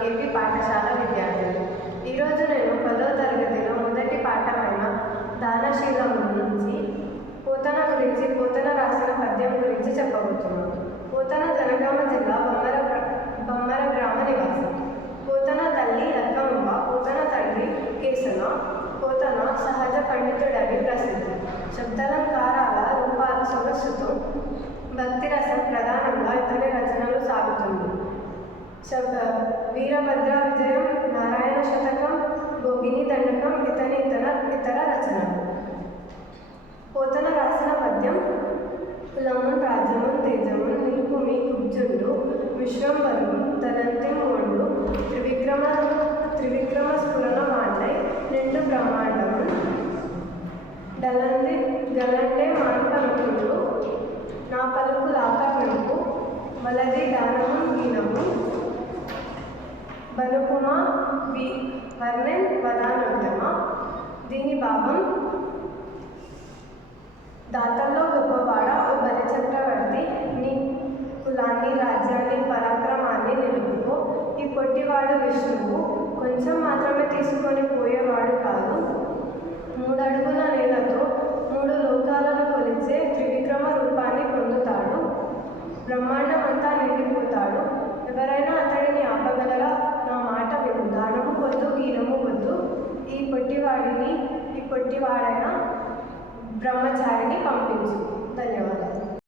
KP పాఠశాల విద్యార్థులు. ఈరోజు నేను 10వ తరగతిలో మొదటి పాఠమైన దానశీలం నుంచి పోతన గురించి పోతన రాసిన పద్యం గురించి చెప్పబోతున్నాను. పోతన జనగామ జిల్లా బొమ్మర గ్రామ నివాసం. పోతన తల్లి రక్కమ్మ, పోతన తండ్రి కేసన. పోతన సహజ పండితుడని ప్రసిద్ధి. శబ్దాలంకారాల రూపాల సొగసుతో భక్తిరసం ప్రధానంగా ఇతని రచనలు సాగుతుంది. వీరభద్ర విజయం, నారాయణ శతకం, భోగిని దండకం ఇతర రచనలు. పోతన రాసిన పద్యం: కులమున్ రాజ్యమున్ తేజమున్ నిలుపుమి కుబ్జుండు విశ్వంబరుడు తదంతి మోండు త్రివిక్రమ స్ఫురణ మాండై నిండు బ్రహ్మాండమున్ గలండే మాన్పనుకుండు నా పలుకు లాకవింపు వలది దానమున్ గీనము బనుకుమా వర్ణెన్ వదానోత్తమ. దీని భావం: దాతల్లో